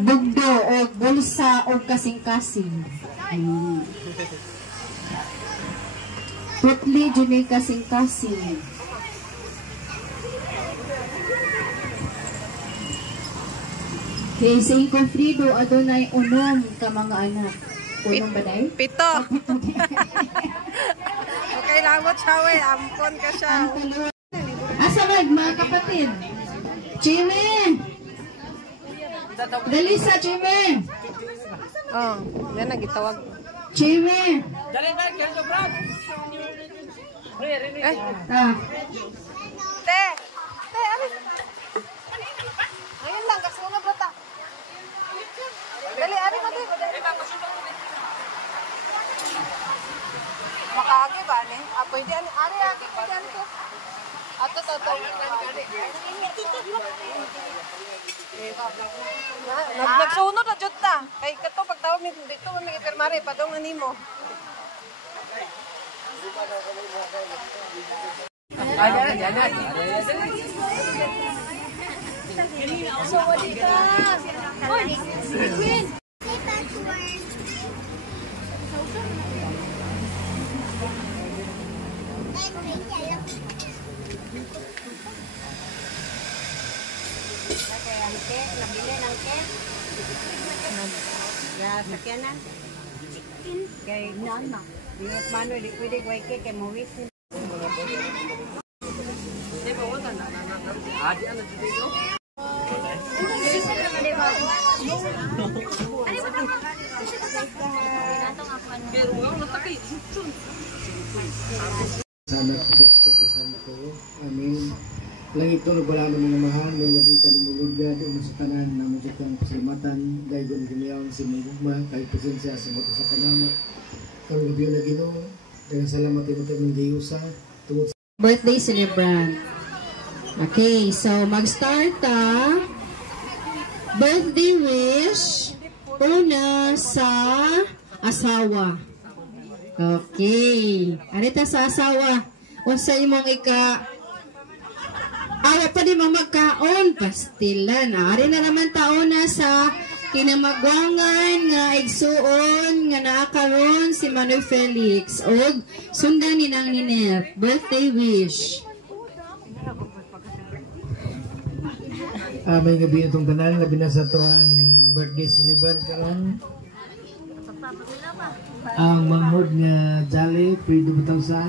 bugdo o bulsa o kasing-kasing. Putli dyan kasing-kasing. Okay, sa Iko Frido, adunay unom ka mga anak. Unom ba day? Pito. Okay lang mo, Chawe. Ampon ka siya. Asa mga kapatid? Jimmy! Dali sa Jimmy! Oh, yan ang gitawag. Jimmy! Dali ba? Kaya ito, bro? Eh. Te! Te, alis! Ngayon lang, kasunod na ta. Dali, alis mo din. Makaagi ba, ne? Pwede, ari, pwede, ko. Ato. Nagsunod na dyan ta. Kay kato, pagtawag dito, may ipirmari, padong ani mo. Nabili ng cake. Sakyanan. Kay Nana. Yung mano, di pwede ko ay cake, kay Mawis. Salamat sa Espiritu Santo. Amin. Langit ko nagbalalo ng mahal, ng gabi ka lumulugya, doon sa tanan na masyadong pasalamatan, dahil doon kanyang si Mugma, kahit presensya sa mga sa kanamo. Karong gabi na Ginoo, dengan salamat ito ng Diyos sa birthday celebrant. Okay, so mag-start birthday wish una sa asawa. Okay, arita sa asawa. Unsa imong awa pa di magkaon pastilan. Ari na naman taon na sa kinamagwangan nga igsuon nga naakaron si Manuel Felix og sundan ni nang Ninette. Birthday wish. may gabi itong tanan, labi na sa ito ang birthday celebrant karon. Ang manghod nga Jolly, pwede butaw sa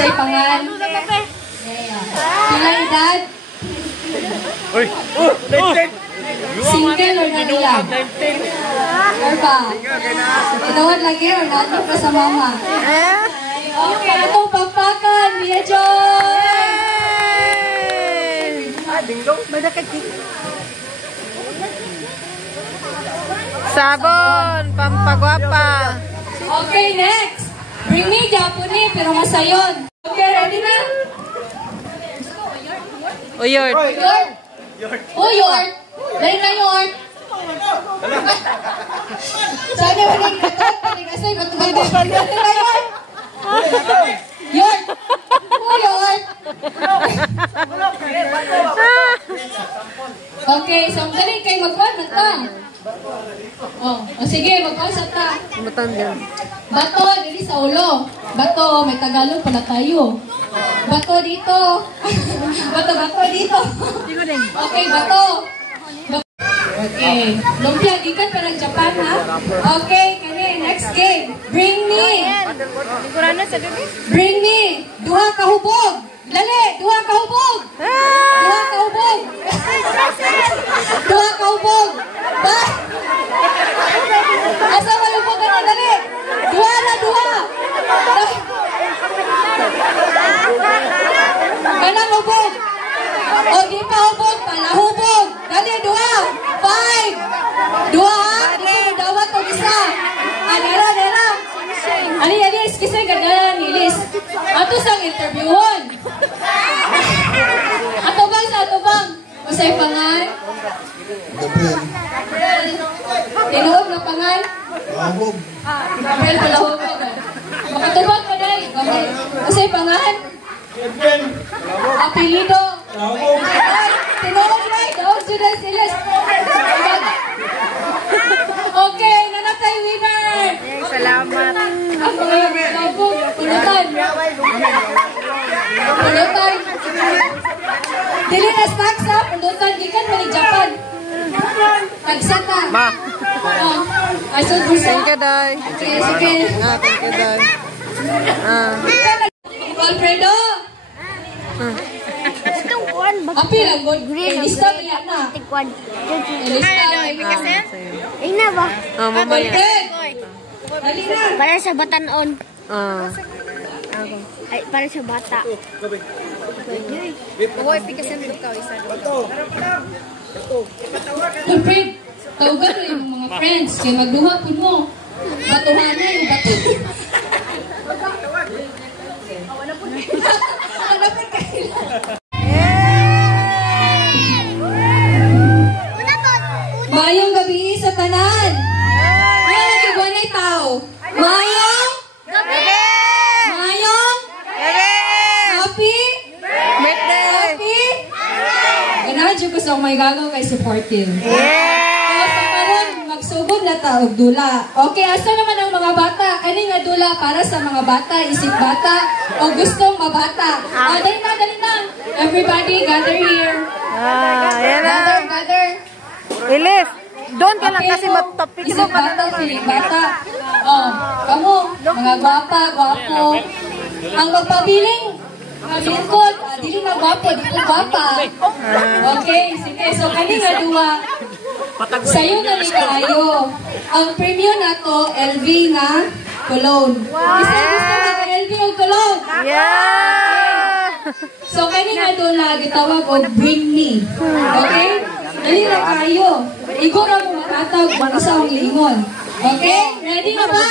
sa ipangan. Pilang edad? Uy! Oh! 19! Single or nanilang? Or ba? Itawad lagi or natin pa sa mama? Okay, atong pampakan, Mia Joy! Dingdong? Sabon, pampagwapa. Okay, next. Bring me, Japoni, pero masayon. Okay, ready na? Uyort. Uyort. Uyort. Dahil na Uyort. Sana ba rin katot? Paningasay, katubay na Uyort. Uyort. Uyort. Okay, so ang galing kayo magkuhan, magta. Oh, sige, magkuhan sa ta. Batan yan. Bato, dili sa ulo. Bato, may Tagalog pala tayo. Bato dito. Bato dito. Okay, bato. Okay. Lumpia, gikan pa ng Japan, ha? Okay, kani, next game. Bring me. Bring me. Duha ka hubog. Dali, duha ka hubog. Duha ka hubog. Duha ka hubog. Ba? Asa mo hubog ka na, dali. Duha na, duha. Kanang hubog. O, di pa hubog, palahubog. Dali, duha. 5. Duha, ha? Dito, dawat o isa. Dera. Ali, kisay ganda nilis. Ato sang interviewon. Ato bang? Usay pangan? Tinuog na pangan? Ahog. Gabriel palahubog. Makatubag pa dahil. Usay pangan? Apelido? Tinuog na. Daog sudah silis. Okay, nanatay winner. Salamat. Ako yung labog. Pulutan. Dili na stocks ha. Pulutan. Gikan mo ni Japan. Tagsata. Ma. Ay, so bulsa. Thank you, Day. Okay, sige. Thank you, Day. Alfredo. Api lang god. Lista ba yan na? Lista. Ina ba? Mamaya. Dali na. Para sa batanon. Ah. Ay, para sa bata. Alfred, tawagan mo yung mga friends. Kaya magduha po mo. Batuhanan. Wala po kaila. Mayong gabi sa tanan. Mayong nagigwanay tao. Mayong Gabi! Mayong Gabi! happy Birthday! happy. Ganahan dyan ko sa may gagaw kay supportive. Yeah! Kaya sa karon magsugod na ta og dula. Okay, asa naman ang mga bata? Ani nga dula para sa mga bata, isip bata o gustong mabata. Dali na. Everybody gather here. Yan na. Gather. Elif, doon ka lang Okay, kasi mo, matapik isip bata, siling bata. Kamu, mga gwapa, gwapo. Ang magpabiling, lingkod, dili na gwapo, dili gwapa. Okay, sige. So, kani nga duwa, sayo na ni kayo. Ang premium na to, LV nga cologne. Isa gusto ka ka LV o cologne? Yeah! So, kani nga doon na gitawag o bring me. Okay? Dali na kayo. Igo na mo matatag mga isang lingon. Okay? Ready na ba?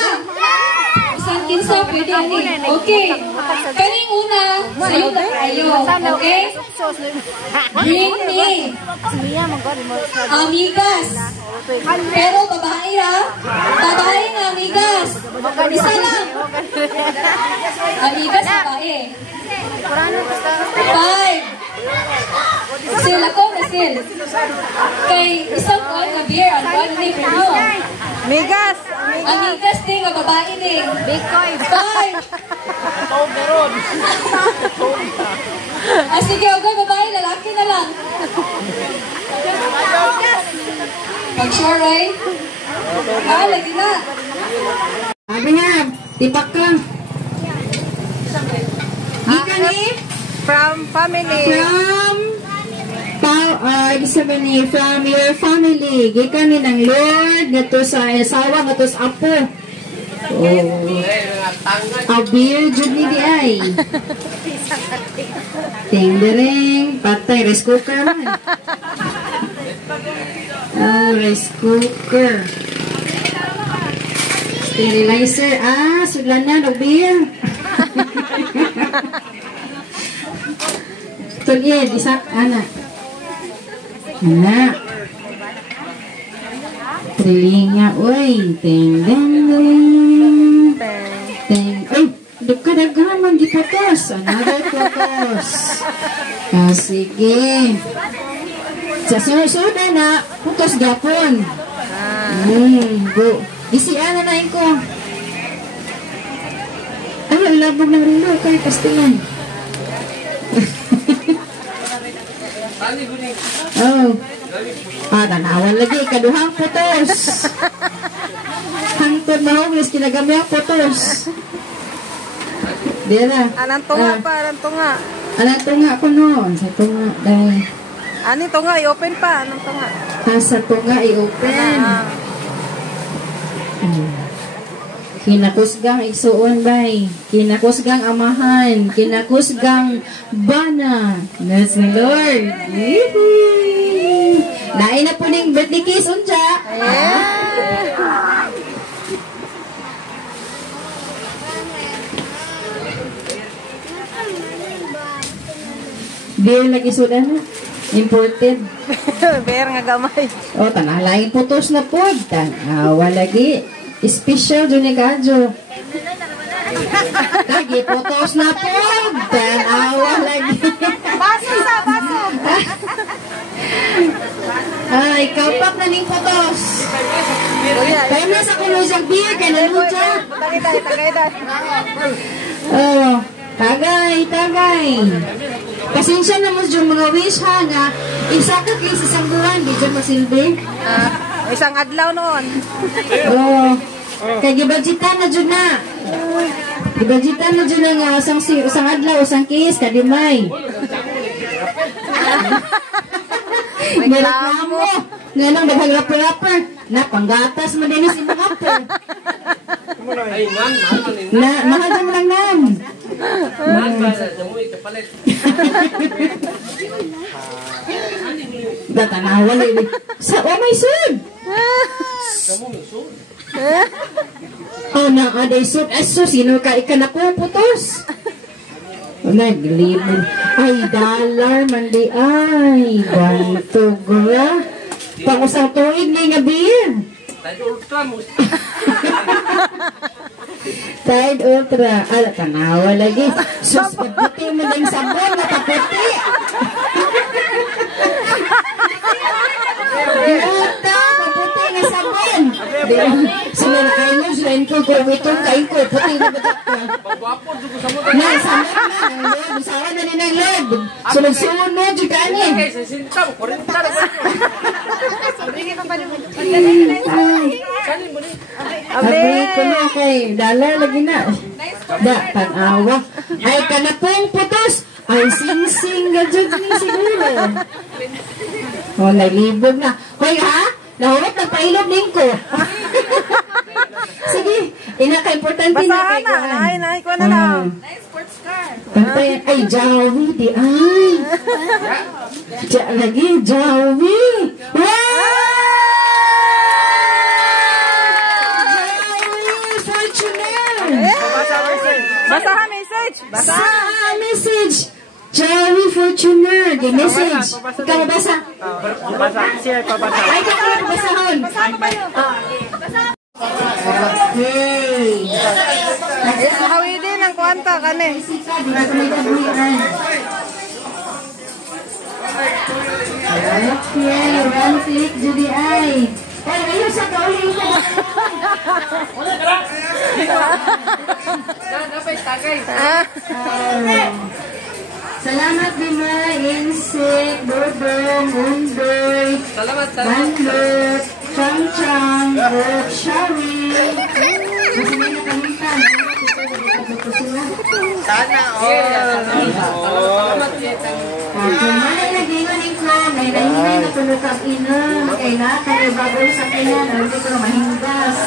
Isang kinsa pwede ani. Okay. Kaning una, sayo na kayo. Okay? Bring me. Amigas. Pero babae ha? Babae nga amigas. Isa lang. Amigas babae. 5. Sil ako na sil. Kay isang kuwan na beer, ang kuwan ni premium. Migas! Amigas din, ang babae din. Bitcoin! 5. Sige, okay, babae, lalaki na lang. Pag-sure, right? Lagi na. Sabi nga, tipak lang. Gikan ni? From family. From your family. Gikan ni ng Lord, nato sa asawa, nato sa apo. Abir, jud ni di ay. Ting-dering, patay, rice cooker man. Rice cooker. Sterilizer. Sudlan na, nag-beer. Tulid, isak, anak. Anak. Trilinga, uy. Ting, ding, ding. Ting, uy. Dagkadagaman di potos. Another potos. Sige. Sa sunod na, putos gapon. Go. Isiana na ko. Ay, ang labog ng rilo kay pastilan. Oh. Tanawan lagi. Kaduhang putos. Hangtod na homeless. Kinagami ang putos. Diyan na. Anang tunga pa, anang tunga. Anong tunga ko noon? Sa tunga. Dahil. Ani tunga, i-open pa. Anong tunga? Sa tunga i-open. Kinakusgang igsuon bay. Kinakusgang amahan. Kinakusgang bana. Yes, Lord. Nain na po ning birthday kiss unja. Beer lagi sudah na. Imported. Beer nga gamay. O, tanah lain putos na po. Tanawa lagi. Special dyan ni Kadyo. Lagi putos na po. Tanawa lagi. Baso sa, baso. Ay, kapak na ning putos. Kaya na sa kulusang beer. Kaya naludya. Oh, tagay. Pasensya na mo dyan mga wish ha nga. Isa ka kayo sa isang buwan. Di dyan masilbi. Isang adlaw noon. Oo. Kaya gibadjitan na dyan na. Gibadjitan na dyan na nga. Isang adlaw, isang kiss, kadimay. Nireklamo. Nga nang daghag-rapper. Na, panggatas mo din si mga rapper. Mahal mo lang nan. Datanawan ini. Sa may sud. Oh, na aday sud. Aso sino ka ikanapuputos? Naglibon. Ay, dollar man di ay. Bantugra. Pang-usang tuig ni nga beer. Tide Ultra. Ala, tanawa lagi. Sus, pagputi mo lang sabon, nakaputi. Diuta, pagputi nga sabon. Sila na kayo mo, sila yung kung itong kain ko, puti na ba ito? Na, sabon na. Usawa na rin ang log. Sunod-sunod, yung kanin. Abri ko na kay dollar lagi na. Da, tanawa. Ay, kanapong putos. Ay, sing-sing gadget ni siguro. O, naglibog na. Hoy ha? Nahurot na pailog din ko. Sige, inaka-importante na kay ko. Ay, ko na lang. Nice sports car. Pantay, ay, Jawi, di ay. Lagi, Jawi. Wow! Basa ha message. Basa ha message. Jawi Fortuner. The message. Ikaw basa. Basa. Share pa basa. Ay, ikaw basahon. Okay. Mahawidi ng kwanta kani. Okay, one click Judy ay. Ay, ayun sa kauling ko. Salamat Bima, Insik, Bordong, Undoy, Bandot, Chang Chang, Brooke, Shari. Kasi may nakalimutan. Sana all. Kumain na ginganin ko, may nahinay na tulog ang ina. Kaya na, kaya bago sa kanya, hindi ko na mahindas.